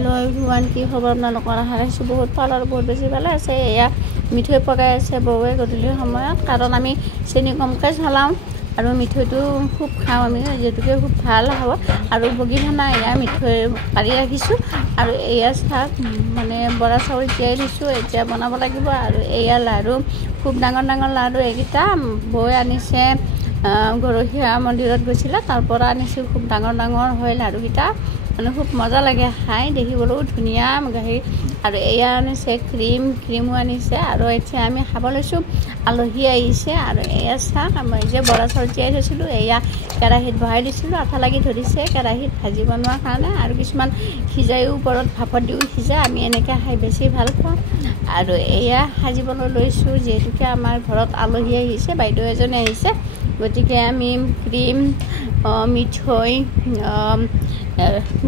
Hello' everyone, কি খবৰ আপোনালোকৰ? আশা ৰাখিছোঁ বহুত ভাল আৰু বহুত বেছি ভালে আছে। এয়া মিঠৈ পকাই আছে বৌৱে গধূলি সময়ত, কাৰণ আমি চেনি কমকৈ চলাওঁ আৰু মিঠৈটো খুব খাওঁ আমি, যিহেতুকে খুব ভাল হ'ব। আৰু বগীখানা এয়া মিঠৈ পাৰি ৰাখিছোঁ আৰু এয়া চাওক মানে বৰা চাউল তিয়াই দিছোঁ, এতিয়া বনাব লাগিব। আৰু এয়া লাড়ু, খুব ডাঙৰ ডাঙৰ লাড়ু এইকেইটা বৌৱে আনিছে, গৰখীয়া মন্দিৰত গৈছিলে তাৰ পৰা আনিছোঁ। খুব ডাঙৰ ডাঙৰ হয় লাড়ুকেইটা, মানে খুব মজা লাগে খাই, দেখিবলৈও ধুনীয়া গাখীৰ। আৰু এয়া আনিছে ক্ৰীমো আনিছে। আৰু এতিয়া আমি খাব লৈছোঁ, আলহী আহিছে। আৰু এয়া চাওক, মই যে বৰা চাউল তিয়াই থৈছিলোঁ এয়া কেৰাহীত বহাই দিছিলোঁ, আঠা লাগি ধৰিছে কেৰাহীত ভাজি বনোৱাৰ কাৰণে। আৰু কিছুমান সিজায়ো ওপৰত ভাপত দিও সিজায়, আমি এনেকৈ খাই বেছি ভাল পাওঁ। আৰু এয়া সাজিবলৈ লৈছোঁ, যিহেতুকে আমাৰ ঘৰত আলহী আহিছে, বাইদেউ এজনী আহিছে, গতিকে আমি ক্ৰীম, মিঠৈ,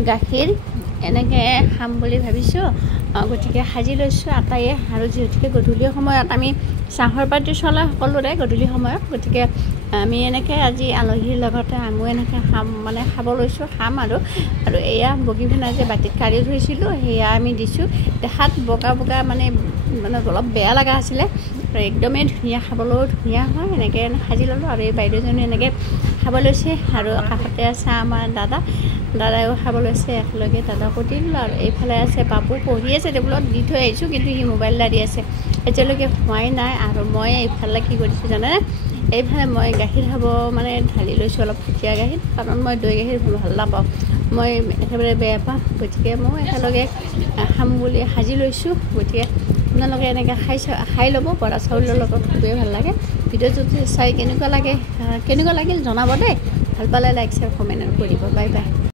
গাখীৰ এনেকৈ খাম বুলি ভাবিছোঁ। গতিকে সাজি লৈছোঁ আটাইয়ে। আৰু যিহেতুকে গধূলি সময়ত আমি চাহৰ পাৰ্টি চলে সকলোৰে গধূলি সময়ত, গতিকে আমি এনেকৈ আজি আলহীৰ লগতে আমিও এনেকৈ খাম, মানে খাব লৈছোঁ, খাম। আৰু এয়া বগীখানা যে বাতিত কাঢ়ি থৈছিলোঁ সেয়া আমি দিছোঁ। দেখাত বগা বগা মানে অলপ বেয়া লগা আছিলে, একদমেই ধুনীয়া, খাবলৈও ধুনীয়া হয়। এনেকৈ সাজি ল'লোঁ আৰু এই বাইদেউজনী এনেকৈ খাব লৈছে। আৰু কাষতে আছে আমাৰ দাদাইও খাব লৈছে একেলগে, দাদাকো দি দিলোঁ। আৰু এইফালে আছে বাবু, পঢ়ি আছে টেবুলত, দি থৈ আহিছোঁ, কিন্তু সি মোবাইল লাৰি আছে, এতিয়ালৈকে হোৱাই নাই। আৰু মই এইফালে কি কৰিছোঁ জানেনে, এইফালে মই গাখীৰ খাব মানে ঢালি লৈছোঁ অলপ ফুটীয়া গাখীৰ, কাৰণ মই দৈ গাখীৰ ভাল নাপাওঁ, মই একেবাৰে বেয়া পাওঁ। গতিকে মই একেলগে খাম বুলি সাজি লৈছোঁ। গতিকে আপোনালোকে এনেকৈ খাই ল'ব, বৰা চাউলৰ লগত খুবেই ভাল লাগে। ভিডিঅ'টো চাই কেনেকুৱা লাগিল জনাব দেই। ভাল পালে লাইক শ্বেয়াৰ কমেণ্ট কৰিব। Bye bye.